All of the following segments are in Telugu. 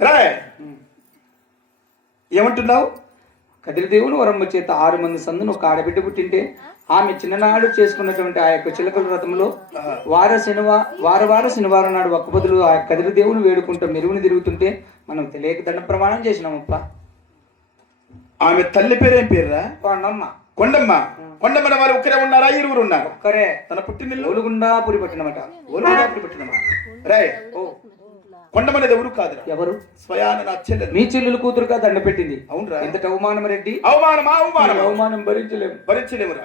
రా ఏమంటున్నావు? కదిరిదేవుని వరమ్మ చేత 6 మంది సందును ఒక ఆడబిడ్డ పుట్టింటే ఆమె చిన్ననాడు చేసుకున్నటువంటి ఆ యొక్క చిలకల వ్రతంలో వార శనివారం నాడు ఒక్క బదులు ఆ కదిరిదేవుని వేడుకుంటూ మెరుగుని తిరుగుతుంటే మనం తెలియక దండ ప్రమాణం చేసినామప్ప. ఆమె తల్లి పేరేం పేరురా? కొండమ్మ. కొండమ్మ. కొండమ్మ వాళ్ళు ఒక్కరే ఉన్నారా? ఇరువురు ఉన్నారు. ఒక్కరే. తన పుట్టినిల్లు ఒలుగుండా పురి పట్టినమాట. ఒలుగుండా పురి పట్టినమా? రాయ్ ఓ కొండమ్మ అనేది ఎవరు కాదు. ఎవరు? స్వయాన నా చెల్లెలు. మీ చెల్లెలు కూతురుగా దండ పెట్టింది. అవునరా? ఎంత అవమానం రెడ్డి. అవమానం భరించలేమురా.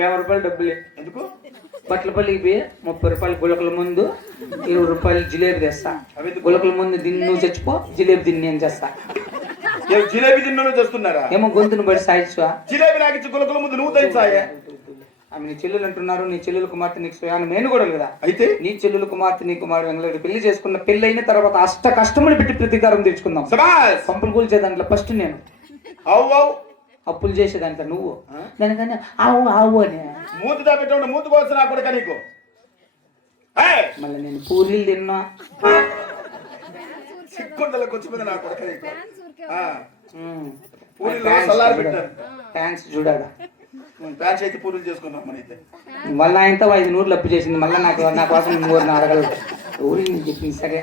50 రూపాయలు డబ్బులే. ఎందుకు? బట్లపల్లికి పోయి 30 రూపాయలు గులకల ముందు 20 రూపాయలు జిలేబీ తెస్తా. గులకల ముందు దీన్ని నువ్వు చచ్చిపో, జిలేబీ దీన్ని నేను చేస్తా. జిలేబీ తిన్న చేస్తున్నారా? ఏమో గొంతును బడి సాయిస్వా. జిలేబీ నాకిచ్చి గులకల ముందు నువ్వు తెచ్చాయే. ఆమె నీ చెల్లెలు అంటున్నారు. నీ చెల్లెలు కుమార్తె నీకు స్వయాన్ని మేను కూడా కదా. అయితే నీ చెల్లెలు కుమార్తె నీ కుమారుడు వెంగళరెడ్డి పెళ్లి చేసుకున్న పెళ్లి అయిన తర్వాత అష్ట కష్టములు పెట్టి ప్రతీకారం తెచ్చుకుందాం. పంపులు కూల్చేదాంట్లో ఫస్ట్ నేను, అప్పులు చేసేదాంట్లో నువ్వు, దానికన్నా ఆవు ఆవు అని మూతి దాపెట్ట మూతి కోసం నా కొడుక నీకు. మళ్ళీ నేను పూరీలు తిన్నా. సిక్కుండలకు వచ్చింది నా కొడుక నీకు. థ్యాంక్స్ చూడాడా. ఫ్యాన్స్ అయితే పూరీలు చేసుకున్నాం మన అయితే. మళ్ళీ ఆయనతో 5 నూరులు అప్పు చేసింది. మళ్ళీ నా కోసం 3 అడగలదు. ఊరికి చెప్పింది సరే.